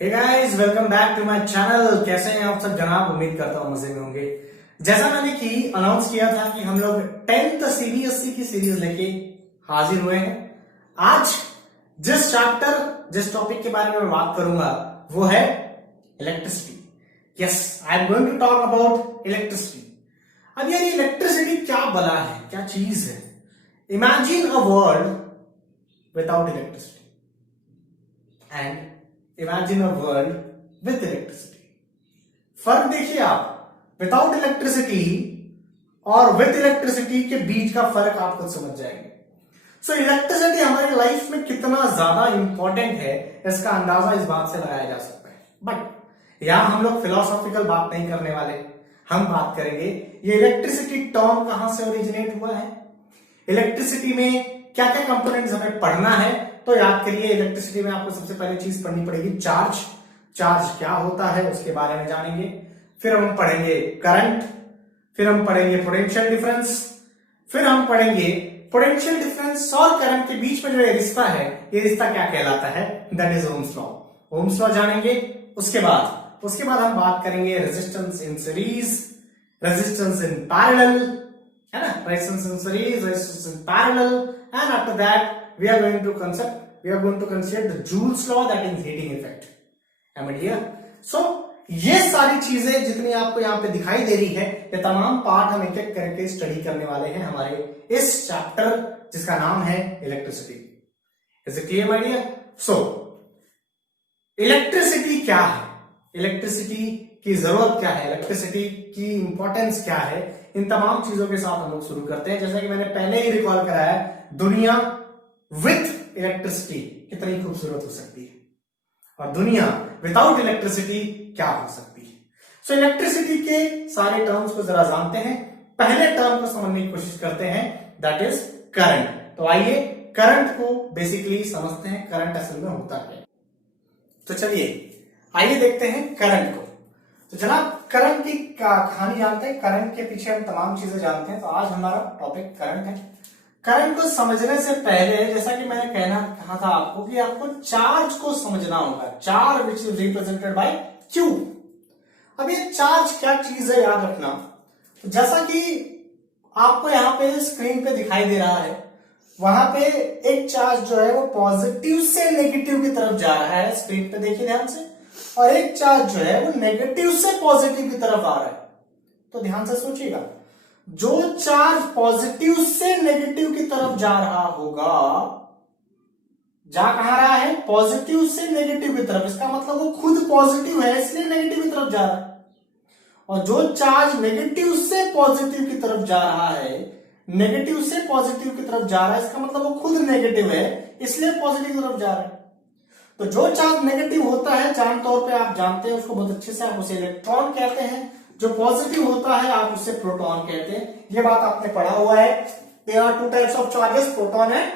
Hey guys, welcome back to my channel. कैसे हैं आप सब जनाब? उम्मीद करता हूं मजे में होंगे। जैसा मैंने अनाउंस किया था कि हम लोग 10th सीबीएसई की सीरीज लेके हाजिर हुए हैं। आज जिस टॉपिक के बारे में मैं बात करूंगा वो है electricity. Yes, I am going to talk about electricity. अब यार इलेक्ट्रिसिटी क्या बला है, क्या चीज है? Imagine a world without electricity and imagine a world with electricity. फर्क देखिए आप, विदाउट इलेक्ट्रिसिटी और विथ इलेक्ट्रिसिटी के बीच का फर्क आप खुद समझ जाएंगे। सो इलेक्ट्रिसिटी हमारी लाइफ में कितना ज्यादा इंपॉर्टेंट है इसका अंदाजा इस बात से लगाया जा सकता है। बट यहां हम लोग फिलोसॉफिकल बात नहीं करने वाले, हम बात करेंगे ये इलेक्ट्रिसिटी टर्म कहां से ओरिजिनेट हुआ है, इलेक्ट्रिसिटी में क्या क्या कंपोनेंट्स हमें पढ़ना है। तो याद करिए, इलेक्ट्रिसिटी में आपको सबसे पहले चीज पढ़नी पड़ेगी चार्ज क्या होता है उसके बारे में जानेंगे। फिर हम पढ़ेंगे करंट, फिर हम पढ़ेंगे पोटेंशियल डिफरेंस, फिर हम पढ़ेंगे पोटेंशियल डिफरेंस और करंट के बीच में जो ये रिश्ता है, ये रिश्ता क्या कहलाता है, that is Ohm's law. Ohm's law जानेंगे। उसके बाद हम बात करेंगे resistance in series, resistance in parallel, है ना, resistance in series, resistance in parallel, and after that we are going to consider the Joule's law, that is heating effect. Am I here? So ये सारी चीजें जितनी आपको यहाँ पे दिखाई दे रही है, ये तमाम पार्ट हम एक एक करके स्टडी करने वाले हैं हमारे इस चैप्टर जिसका नाम है electricity. Is it clear my dear? So electricity क्या है, इलेक्ट्रिसिटी की जरूरत क्या है, इलेक्ट्रिसिटी की इंपॉर्टेंस क्या है, इन तमाम चीजों के साथ हम लोग शुरू करते हैं। जैसा कि मैंने पहले ही रिकॉल कराया, दुनिया विथ इलेक्ट्रिसिटी कितनी खूबसूरत हो सकती है और दुनिया विदाउट इलेक्ट्रिसिटी क्या हो सकती है। सो इलेक्ट्रिसिटी के सारे टर्म्स को जरा जानते हैं। पहले टर्म को समझने की कोशिश करते हैं, दैट इज करंट। तो आइए करंट को बेसिकली समझते हैं, करंट असल में होता है। तो चलिए आइए देखते हैं करंट को। तो जनाब करंट की कहानी जानते हैं, करंट के पीछे हम तमाम चीजें जानते हैं। तो आज हमारा टॉपिक करंट है। करंट को समझने से पहले, जैसा कि मैंने कहा था आपको कि आपको चार्ज को समझना होगा, charge which is represented by Q. अब ये चार्ज क्या चीज है याद रखना। तो जैसा कि आपको यहाँ पे स्क्रीन पे दिखाई दे रहा है, वहां पे एक चार्ज जो है वो पॉजिटिव से नेगेटिव की तरफ जा रहा है, स्क्रीन पे देखिए ध्यान से, और एक चार्ज जो है वो नेगेटिव से पॉजिटिव की तरफ आ रहा है। तो ध्यान से सोचिएगा, जो चार्ज पॉजिटिव से नेगेटिव की तरफ जा रहा होगा, जा कहां रहा है, पॉजिटिव से नेगेटिव की तरफ, इसका मतलब वो खुद पॉजिटिव है इसलिए नेगेटिव की तरफ जा रहा है। और जो चार्ज नेगेटिव से पॉजिटिव की तरफ जा रहा है, नेगेटिव से पॉजिटिव की तरफ जा रहा है, इसका मतलब वो खुद नेगेटिव है इसलिए पॉजिटिव की तरफ जा रहा है। तो जो चार्ज नेगेटिव होता है, आमतौर पे आप जानते हैं उसको बहुत अच्छे से, आप उसे इलेक्ट्रॉन कहते हैं। जो पॉजिटिव होता है आप उसे प्रोटॉन कहते हैं। ये बात आपने पढ़ा हुआ है। There are two types of charges, proton and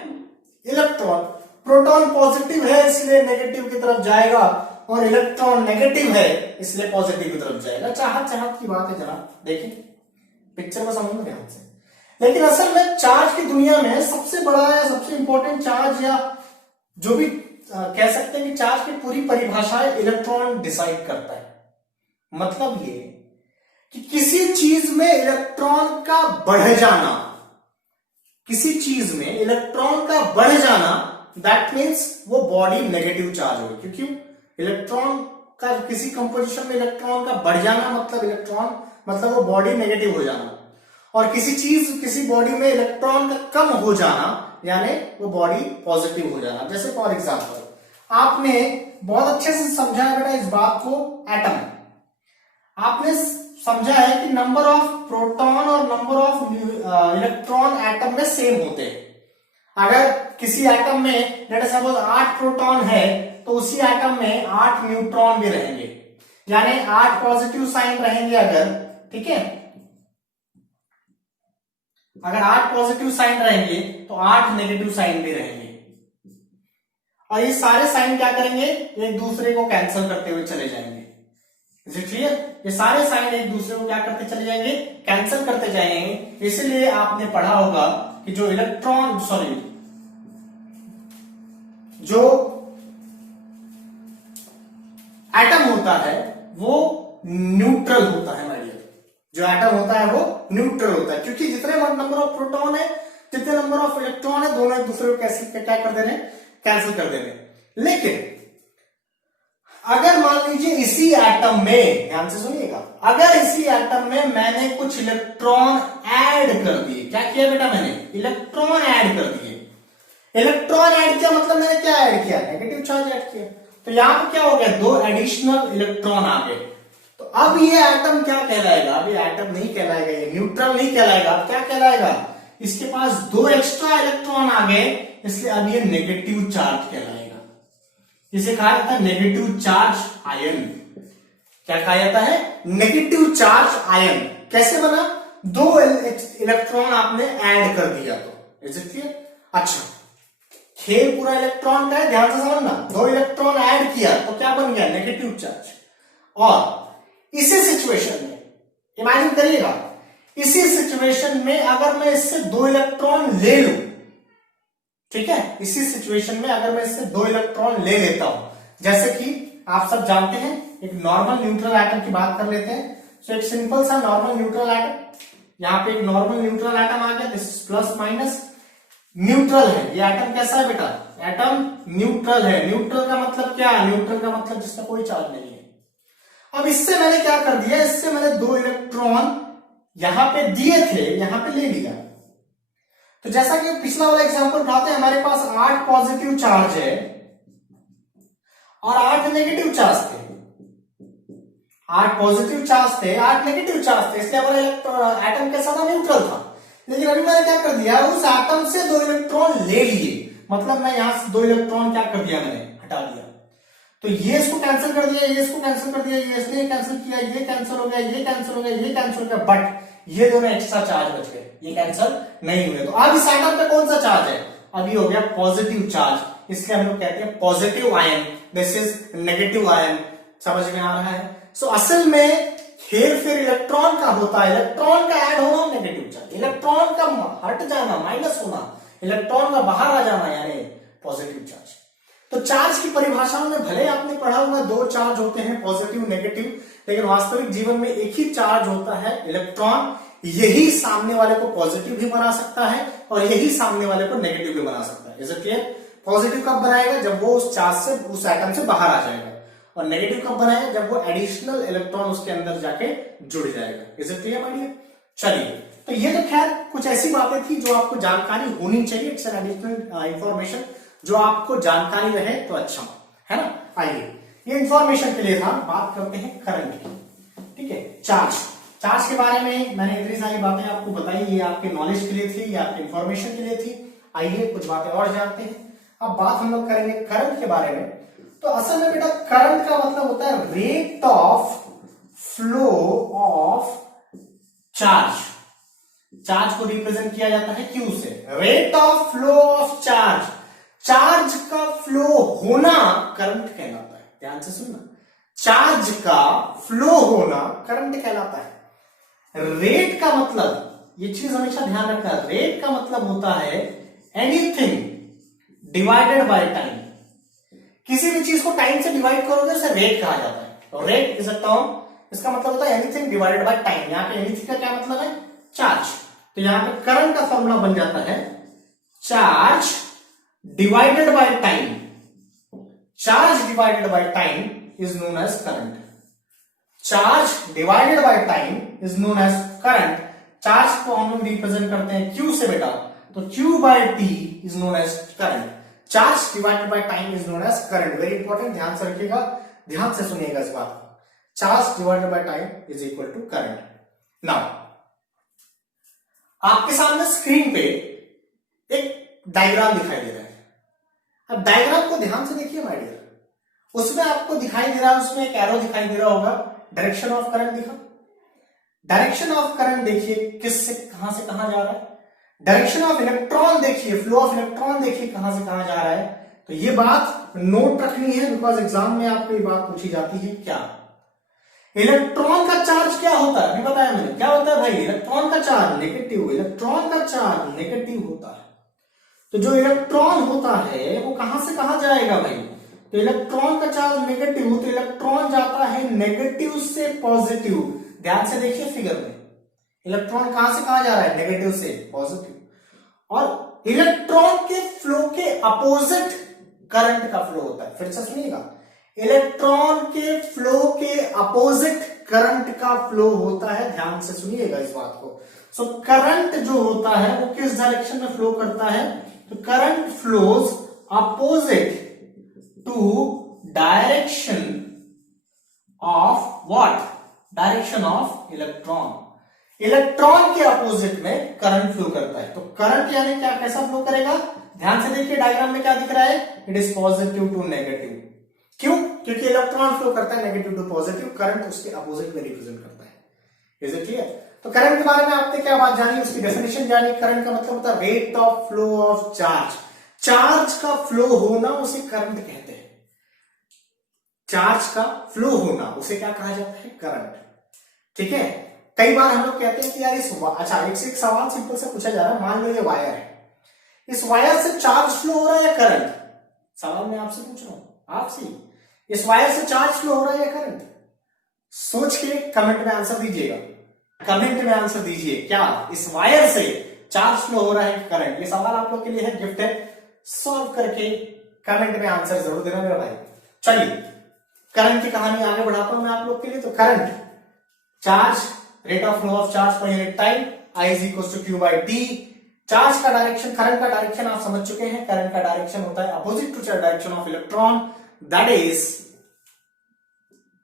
electron. Proton positive है इसलिए नेगेटिव की तरफ जाएगा, और इलेक्ट्रॉन नेगेटिव है इसलिए पॉजिटिव की तरफ जाएगा। चाहत की बात है जनाब, देखिए पिक्चर को समझो ध्यान से। लेकिन असल में चार्ज की दुनिया में सबसे बड़ा या सबसे इंपॉर्टेंट चार्ज, या जो भी कह सकते हैं कि चार्ज की पूरी परिभाषा इलेक्ट्रॉन डिसाइड करता है। मतलब ये कि किसी चीज में इलेक्ट्रॉन का बढ़ जाना, किसी चीज में इलेक्ट्रॉन का बढ़ जाना, दैट मीन्स वो बॉडी नेगेटिव चार्ज होगी। क्योंकि इलेक्ट्रॉन का किसी कंपोजिशन में इलेक्ट्रॉन का बढ़ जाना मतलब वो बॉडी नेगेटिव हो जाना, और किसी बॉडी में इलेक्ट्रॉन का कम हो जाना यानी वो बॉडी पॉजिटिव हो जाना। जैसे फॉर एग्जाम्पल आपने बहुत अच्छे से समझा है बेटा इस बात को, एटम आपने समझा है कि नंबर ऑफ प्रोटॉन और नंबर ऑफ इलेक्ट्रॉन एटम में सेम होते हैं। अगर किसी एटम में लेट अस सपोज 8 प्रोटॉन है, तो उसी एटम में 8 न्यूट्रॉन भी रहेंगे, यानी 8 पॉजिटिव साइन रहेंगे अगर, ठीक है, अगर 8 पॉजिटिव साइन रहेंगे तो 8 नेगेटिव साइन भी रहेंगे। और ये सारे साइन क्या करेंगे, एक दूसरे को कैंसिल करते हुए चले जाएंगे। Is it clear? ये सारे साइन एक दूसरे को क्या करते चले जाएंगे, कैंसिल करते जाएंगे। इसलिए आपने पढ़ा होगा कि जो एटम होता है वो न्यूट्रल होता है माय डियर। जो एटम होता है वो न्यूट्रल होता है, क्योंकि जितने नंबर ऑफ प्रोटॉन है जितने नंबर ऑफ इलेक्ट्रॉन है दोनों एक दूसरे को क्या कर दे रहे हैं, कैंसिल कर दे रहे हैं। लेकिन अगर मान लीजिए इसी एटम में, ध्यान से सुनिएगा, अगर इसी एटम में मैंने कुछ इलेक्ट्रॉन ऐड कर दिए, क्या किया बेटा, मैंने इलेक्ट्रॉन ऐड कर दिए। इलेक्ट्रॉन ऐड किया मतलब मैंने क्या ऐड किया, नेगेटिव चार्ज ऐड किया। तो यहां पर क्या हो गया, दो एडिशनल इलेक्ट्रॉन आ गए। तो अब ये एटम क्या कहलाएगा, अब ये एटम नहीं कहलाएगा, ये न्यूट्रल नहीं कहलाएगा, अब क्या कहलाएगा, इसके पास दो एक्स्ट्रा इलेक्ट्रॉन आ गए, इसलिए अब ये नेगेटिव चार्ज कहलाएगा। इसे कहा जाता है नेगेटिव चार्ज आयन। क्या कहा जाता है, नेगेटिव चार्ज आयन। कैसे बना, दो इलेक्ट्रॉन आपने ऐड कर दिया तो। Is it clear? अच्छा, खेल पूरा इलेक्ट्रॉन का है, ध्यान से समझना। दो इलेक्ट्रॉन ऐड किया तो क्या बन गया, नेगेटिव चार्ज। और इसी सिचुएशन में इमेजिन करिएगा, इसी सिचुएशन में अगर मैं इससे दो इलेक्ट्रॉन ले लूं, ठीक है, इसी सिचुएशन में अगर मैं इससे दो इलेक्ट्रॉन ले लेता हूं, जैसे कि आप सब जानते हैं, एक नॉर्मल न्यूट्रल एटम की बात कर लेते हैं। सो एक सिंपल सा नॉर्मल न्यूट्रल एटम, यहां पे एक नॉर्मल न्यूट्रल एटम आ गया, दिस प्लस माइनस न्यूट्रल है। ये एटम कैसा है बेटा, एटम न्यूट्रल है। न्यूट्रल का मतलब क्या है, न्यूट्रल का मतलब जिसका कोई चार्ज नहीं है। अब इससे मैंने क्या कर दिया, इससे मैंने दो इलेक्ट्रॉन यहां पे दिए थे, यहां पे ले लिया। तो जैसा कि पिछला वाला एग्जांपल उठाते हैं, हमारे पास 8 पॉजिटिव चार्ज है और 8 नेगेटिव चार्ज थे। 8 पॉजिटिव चार्ज थे, 8 नेगेटिव चार्ज थे, इसलिए हमारा एटम कैसा था, न्यूट्रल था। लेकिन अभी मैंने क्या कर दिया, उस एटम से दो इलेक्ट्रॉन ले लिए, मतलब मैं यहां से दो इलेक्ट्रॉन क्या कर दिया, मैंने हटा दिया। तो ये इसको कैंसिल कर दिया, ये इसको कैंसिल कर दिया, ये इसने कैंसिल किया, ये कैंसिल हो गया, ये कैंसिल हो गया, ये कैंसिल हो गया, बट ये दोनों एक्स्ट्रा चार्ज बच गए, ये कैंसिल नहीं हुए। तो अब इस एटम पे कौन सा चार्ज है, अभी हो गया पॉजिटिव चार्ज, इसलिए हम लोग कहते हैं positive ion, this is negative ion. समझ में आ रहा है? सो असल में खेल फिर इलेक्ट्रॉन का होता है, इलेक्ट्रॉन का ऐड होना नेगेटिव चार्ज, इलेक्ट्रॉन का हट जाना माइनस होना, इलेक्ट्रॉन का बाहर आ जाना यानी पॉजिटिव चार्ज। तो चार्ज की परिभाषाओं में भले आपने पढ़ा हुआ दो चार्ज होते हैं, पॉजिटिव नेगेटिव, लेकिन वास्तविक जीवन में एक ही चार्ज होता है, इलेक्ट्रॉन। यही सामने वाले को पॉजिटिव भी बना सकता है और यही सामने वाले को नेगेटिव भी बना सकता है। Is it clear? पॉजिटिव कब बनाएगा, जब वो उस चार्ज से, उस एटम से बाहर आ जाएगा, और नेगेटिव कब बनाएगा, जब वो एडिशनल इलेक्ट्रॉन उसके अंदर जाके जुड़ जाएगा। Is it clear my dear? चलिए, तो ये तो खैर कुछ ऐसी बातें थी जो आपको जानकारी होनी चाहिए, इट्स एन एडिशनल इंफॉर्मेशन, जो आपको जानकारी रहे तो अच्छा है ना। आइए, ये इंफॉर्मेशन के लिए था, बात करते हैं करंट की। ठीक है, चार्ज के बारे में मैंने इतनी सारी बातें आपको बताई, ये आपके नॉलेज के लिए थी, ये आपके इंफॉर्मेशन के लिए थी। आइए कुछ बातें और जानते हैं। अब बात हम लोग करेंगे करंट के बारे में। तो असल में बेटा करंट का मतलब होता है rate of flow of charge. Charge को रिप्रेजेंट किया जाता है क्यू से, rate of flow of charge. Charge का फ्लो होना करंट कहलाता है। ध्यान से सुनना, चार्ज का फ्लो होना करंट कहलाता है। रेट का मतलब, ये चीज हमेशा ध्यान रखना, रेट का मतलब होता है एनीथिंग डिवाइडेड बाय टाइम। किसी भी चीज को टाइम से डिवाइड करोगे उसे रेट कहा जाता है। तो रेट इज अ टर्म, इसका मतलब होता है एनीथिंग डिवाइडेड बाय टाइम। यहां पे एनीथिंग का क्या मतलब है, चार्ज। तो यहां पे करंट का फॉर्मूला बन जाता है charge divided by time. Charge divided by time is known as current. Charge divided by time is known as current. Charge को हम लोग रिप्रेजेंट करते हैं Q से बेटा, तो Q by T is known as current. Charge divided by time is known as current. Very important, ध्यान से रखिएगा, ध्यान से सुनिएगा इस बात को। Charge divided by time is equal to current. Now आपके सामने स्क्रीन पे एक डायग्राम दिखाई दे रहा है। अब डायग्राम को ध्यान से देखिए माय डियर, उसमें आपको दिखाई दे रहा है, उसमें एक एरो दिखाई दे रहा होगा, डायरेक्शन ऑफ करंट दिखा। डायरेक्शन ऑफ करंट देखिए किस से कहां जा रहा है। डायरेक्शन ऑफ इलेक्ट्रॉन देखिए, फ्लो ऑफ इलेक्ट्रॉन देखिए कहां से कहां जा रहा है। तो ये बात नोट रखनी है, बिकॉज एग्जाम में आपको ये बात पूछी जाती है। क्या इलेक्ट्रॉन का चार्ज क्या होता है, अभी बताया मैंने, क्या होता है भाई, इलेक्ट्रॉन का चार्ज नेगेटिव, इलेक्ट्रॉन का चार्ज नेगेटिव होता है। तो जो इलेक्ट्रॉन होता है वो कहां से कहां जाएगा भाई, तो इलेक्ट्रॉन का चार्ज नेगेटिव, तो इलेक्ट्रॉन जाता है नेगेटिव से पॉजिटिव। ध्यान से देखिए फिगर में, इलेक्ट्रॉन कहां से कहां जा रहा है, नेगेटिव से पॉजिटिव। और इलेक्ट्रॉन के फ्लो के अपोजिट करंट का फ्लो होता है। फिर से सुनिएगा, इलेक्ट्रॉन के फ्लो के अपोजिट करंट का फ्लो होता है। ध्यान से सुनिएगा इस बात को। सो करंट जो होता है वो किस डायरेक्शन में फ्लो करता है, तो current flows opposite to direction of what, direction of electron. Electron के अपोजिट में करंट फ्लो करता है। तो करंट यानी क्या, कैसा फ्लो करेगा, ध्यान से देखिए डायग्राम में क्या दिख रहा है, it is positive to negative. क्यों, क्योंकि इलेक्ट्रॉन फ्लो करता है नेगेटिव टू पॉजिटिव, करंट उसके अपोजिट में रिप्रेजेंट करता है। Is it clear? तो करंट के बारे में आपने क्या बात जानी, उसकी डेफिनेशन जानी। करंट का मतलब होता है rate of flow of charge. Charge का फ्लो होना उसे करंट कहते हैं। चार्ज का फ्लो होना उसे क्या कहा जाता है, करंट। ठीक है, कई बार हम लोग कहते हैं कि यार अच्छा एक सवाल सिंपल से पूछा जा रहा है, मान लो ये वायर है, इस वायर से चार्ज फ्लो हो रहा है या करंट, सवाल मैं आपसे पूछ रहा हूं आपसे, इस वायर से चार्ज फ्लो हो रहा है या करंट? सोच के कमेंट में आंसर दीजिएगा, कमेंट में आंसर दीजिए, क्या इस वायर से चार्ज फ्लो हो रहा है करंट? ये सवाल आप लोग के लिए है, गिफ्ट है, सॉल्व करके कमेंट में आंसर जरूर देना मेरा भाई। चलिए करंट की कहानी आगे बढ़ाता हूं मैं आप लोग के लिए। तो current, charge, rate of flow of charge per unit time, I is equal to Q by T. Charge का डायरेक्शन, करंट का डायरेक्शन आप समझ चुके हैं, करंट का डायरेक्शन होता है opposite to direction of electron, that is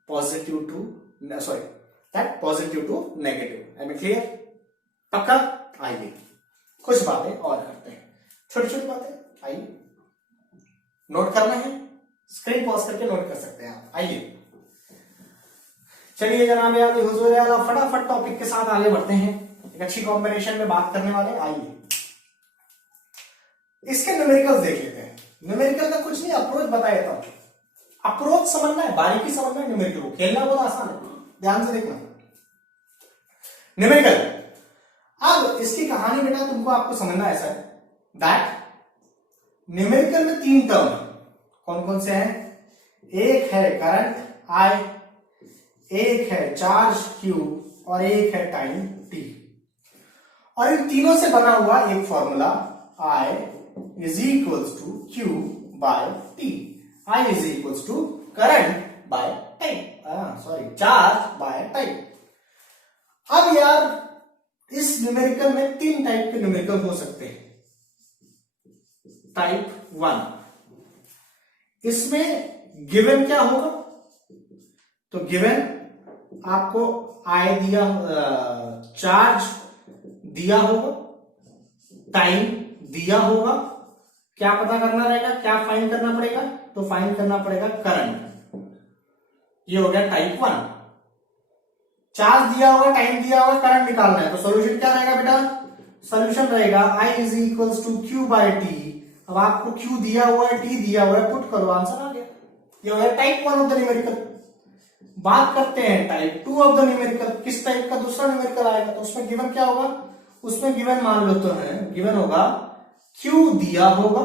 positive to sorry that positive to negative. I am clear? पक्का? आइए कुछ बातें और करते हैं, छोटी छोटी बातें, आइए नोट करना है, स्क्रीन पॉज करके नोट कर सकते हैं आप। आइए चलिए जनाब यार हुजूर आला फटाफट टॉपिक के साथ आगे बढ़ते हैं, एक अच्छी कॉम्बिनेशन में बात करने वाले। आइए इसके न्यूमेरिकल्स देख लेते हैं। न्यूमेरिकल का कुछ नहीं, अप्रोच बता देता हूं। अप्रोच समझना है, बारीकी समझना है, न्यूमेरिकल को खेलना बहुत आसान है, ध्यान से देखना। न्यूमेरिकल, अब इसकी कहानी बेटा तुमको आपको समझना ऐसा है दैट न्यूमेरिकल में 3 टर्म है। कौन कौन से हैं? एक है करंट I, एक है चार्ज Q और एक है टाइम T। और इन तीनों से बना हुआ एक formula I is equals to Q by T। I is equals to current by time, sorry charge by time. अब यार इस न्यूमेरिकल में 3 टाइप के न्यूमेरिकल हो सकते हैं। टाइप 1, इसमें गिवन क्या होगा, तो गिवन आपको आई दिया, चार्ज दिया होगा, टाइम दिया होगा, क्या पता करना रहेगा, क्या फाइंड करना पड़ेगा, तो फाइंड करना पड़ेगा करंट। ये हो गया टाइप 1। चार्ज दिया होगा, टाइम दिया होगा, करंट निकालना है, तो सॉल्यूशन क्या रहेगा बेटा, सॉल्यूशन रहेगा I is equals to Q by T. अब आपको Q दिया हुआ है, T दिया हुआ है, पुट करो, आंसर आ गया। ये हो गया टाइप 1 ऑफ द न्यूमेरिकल। बात करते हैं टाइप 2 ऑफ द न्यूमेरिकल, किस टाइप का दूसरा न्यूमेरिकल आएगा, तो उसमें गिवन क्या होगा, उसमें गिवन मान लो तो है, गिवन होगा Q दिया होगा,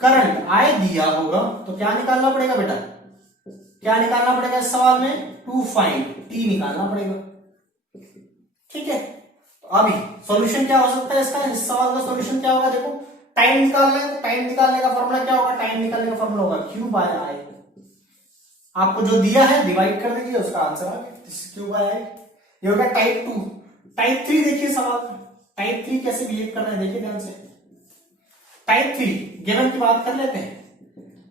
करंट I दिया होगा, तो क्या निकालना पड़ेगा बेटा, क्या निकालना पड़ेगा इस सवाल में, टू फाइंड T निकालना पड़ेगा। ठीक है, तो अभी सॉल्यूशन क्या हो सकता है इसका, इस सवाल का सॉल्यूशन क्या होगा, देखो टाइम निकालना है, टाइम निकालने का फॉर्मूला क्या होगा, टाइम निकालने का फॉर्मूला होगा Q बाय I। आपको जो दिया है डिवाइड कर दीजिए, उसका आंसर आ गया, Q बाय I। ये होगा टाइप 2। टाइप 3 देखिए सवाल, टाइप 3 कैसे बिहेव कर रहे हैं देखिए ध्यान से। टाइप 3 गिवन की बात कर लेते हैं।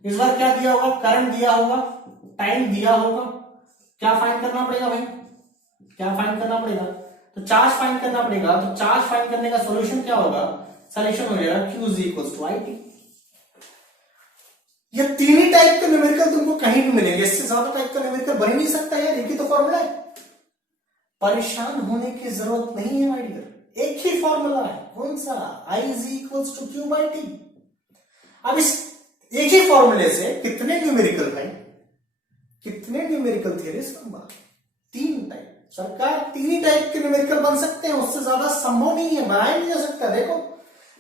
इस बार क्या दिया होगा, करंट दिया होगा, टाइम दिया होगा, क्या फाइंड करना पड़ेगा भाई, क्या फाइंड करना पड़ेगा, तो चार्ज फाइंड करना पड़ेगा। तो चार्ज फाइंड करने का सॉल्यूशन क्या होगा, सॉल्यूशन हो जाएगा Q is equals to IT। ये 3 ही टाइप के न्यूमेरिकल तुमको कहीं भी मिलेंगे, इससे ज्यादा टाइप का न्यूमेरिकल बन ही नहीं सकता यार, एक ही तो फॉर्मूला है। परेशान होने की जरूरत नहीं है माय डियर, एक ही फॉर्मूला है, कौन सा, I is equals to Q by T। अब इस एक ही फॉर्मूले से कितने न्यूमेरिकल भाई, कितने न्यूमेरिकल थियरीज बना, 3 टाइप। सरकार 3 ही टाइप के न्यूमेरिकल बन सकते हैं, उससे ज्यादा संभव नहीं है, बनाया नहीं जा सकता। देखो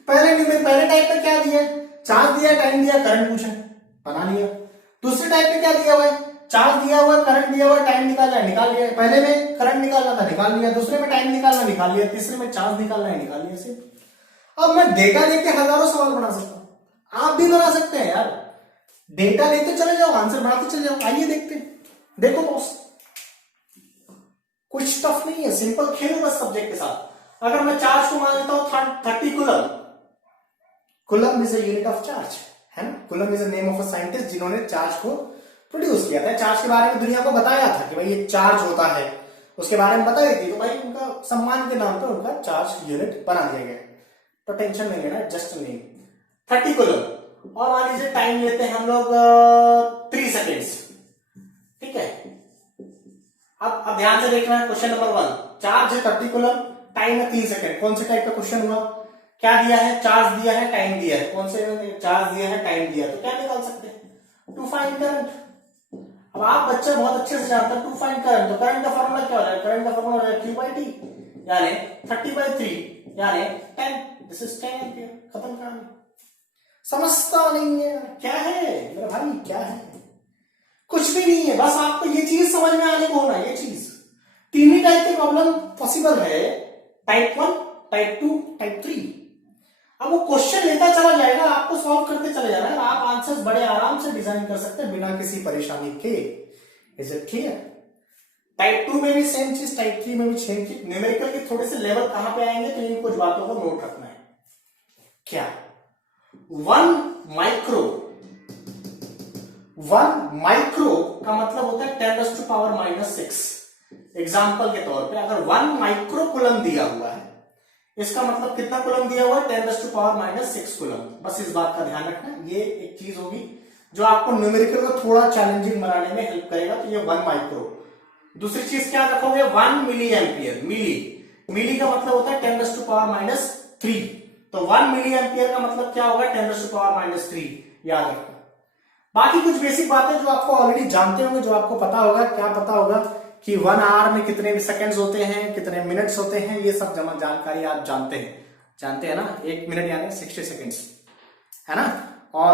पहले टाइप में क्या दिया, चार्ज दिया, टाइम दिया, करंट पूछा, बना लिया। दूसरे टाइप में क्या दिया हुआ है, चार्ज दिया हुआ है, करंट दिया हुआ है, टाइम निकालना है, निकाल लिया। पहले में करंट निकालना था, निकाल लिया। दूसरे में टाइम निकालना, निकाल लिया। तीसरे में चार्ज निकालना है, निकाल लिया। सिर्फ अब मैं डेटा लेके हजारों सवाल बना सकता हूं, आप भी बना सकते हैं यार। डेटा लेते चले जाओ, आंसर बनाते चले जाओ। आइए देखते हैं। देखो बॉस, कुछ टफ नहीं है, सिंपल खेल बस सब्जेक्ट के साथ। अगर मैं चार्ज को मान लेता हूं 30 coulomb, coulomb is a unit of charge, है ना। Coulomb is a name of a scientist जिन्होंने चार्ज को प्रोड्यूस किया था। चार्ज के बारे में दुनिया को बताया था कि भाई ये चार्ज होता है, उसके बारे में बताई थी। तो भाई उनका सम्मान के नाम पर उनका चार्ज यूनिट बना दिया गया। तो टेंशन नहीं लेना, जस्ट नेम 30 कूलम। और मान लीजिए टाइम लेते हैं हम लोग 3 सेकेंड्स, ठीक है। अब ध्यान से देखना है क्वेश्चन नंबर 1। चार्ज है 30 कूलम, टाइम है 3 सेकेंड। कौन से टाइप का क्वेश्चन हुआ, क्या दिया है, चार्ज दिया है, टाइम दिया है। कौन से, चार्ज दिया है, टाइम दिया है। तो क्या निकाल सकते हैं, टू फाइंड करंट। अब आप बच्चे बहुत अच्छे से जानते हैं टू फाइंड करंट। तो करंट का फॉर्मूला क्या हो जाएगा, करंट का फॉर्मूला हो जाएगा Q/T, यानी 30/3 यानी 10। This is 10 ampere. खत्म कहानी। समझता नहीं है क्या है मेरा भाई, क्या है, कुछ भी नहीं है। बस आपको ये चीज समझ में आने को होना, ये चीज। तीन ही टाइप के प्रॉब्लम पॉसिबल है, टाइप 1, टाइप 2, टाइप 3। अब वो क्वेश्चन लेता चला जाएगा, आपको सॉल्व करते चले जाना है। आप आंसर्स बड़े आराम से डिजाइन कर सकते हैं बिना किसी परेशानी के। Is it clear. टाइप 2 में भी सेम चीज, टाइप 3 में भी सेम चीज। न्यूमेरिकल के थोड़े से लेवल कहां पे आएंगे, तो इन कुछ बातों को नोट रखना है। क्या 1 माइक्रो का मतलब होता है 10⁻⁻⁶। एग्जाम्पल के तौर पे अगर 1 माइक्रो कूलम दिया हुआ है, इसका मतलब कितना कूलम दिया हुआ है, 10⁻⁻⁶ कूलम। बस इस बात का ध्यान रखना। ये एक चीज होगी जो आपको न्यूमेरिकल को थोड़ा चैलेंजिंग बनाने में हेल्प करेगा। तो ये 1 माइक्रो। दूसरी चीज क्या रखोगे, 1 मिली एम्पियर। मिली का मतलब होता है 10⁻⁻3। तो 1 मिली एम्पियर का मतलब क्या होगा, 10⁻⁻3। याद रखना। बाकी कुछ बेसिक बातें जो आपको ऑलरेडी जानते होंगे, जो आपको पता होगा। क्या पता होगा कि 1 आवर में कितने सेकंड्स होते हैं, कितने मिनट्स होते हैं, ये सब जानकारी आप जानते हैं ना। 1 मिनट यानी 60 सेकंड्स, है ना। और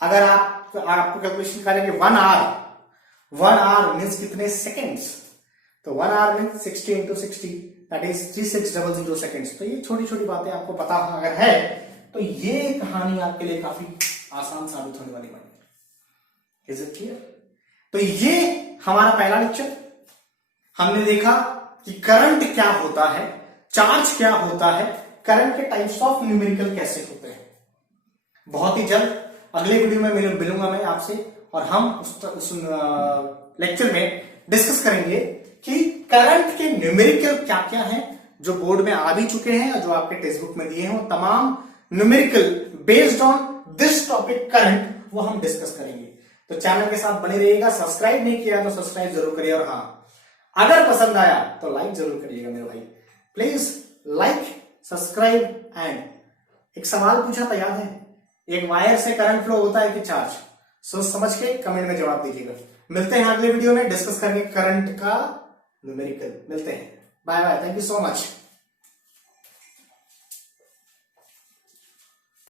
अगर आपको कैलकुलेशन करेंगे 1 आवर मीन्स कितने सेकंड्स, तो 1 hour means 60 into 60 that is 3600 seconds. तो ये छोटी छोटी बातें आपको पता अगर है तो ये कहानी आपके लिए काफी आसान साबित होने वाली बात। Is it clear. तो ये हमारा पहला लेक्चर। हमने देखा कि करंट क्या होता है, चार्ज क्या होता है, करंट के टाइप्स ऑफ न्यूमेरिकल कैसे होते हैं। बहुत ही जल्द अगले वीडियो में मिलूंगा मैं आपसे, और हम उस लेक्चर में डिस्कस करेंगे कि करंट के न्यूमेरिकल क्या क्या हैं, जो बोर्ड में आ भी चुके हैं और जो आपके टेक्स्ट बुक में दिए हैं। वो तमाम numerical based on this topic current वो हम डिस्कस करेंगे। तो चैनल के साथ बने रहिएगा। सब्सक्राइब नहीं किया तो सब्सक्राइब जरूर करिए, और हाँ अगर पसंद आया तो लाइक जरूर करिएगा मेरे भाई। Please like, subscribe and. एक सवाल पूछा था, याद है, एक वायर से करंट फ्लो होता है कि चार्ज? सोच समझ के कमेंट में जवाब दीजिएगा। मिलते हैं अगले वीडियो में डिस्कस करेंगे करंट का न्यूमेरिकल। मिलते हैं, bye bye, thank you so much.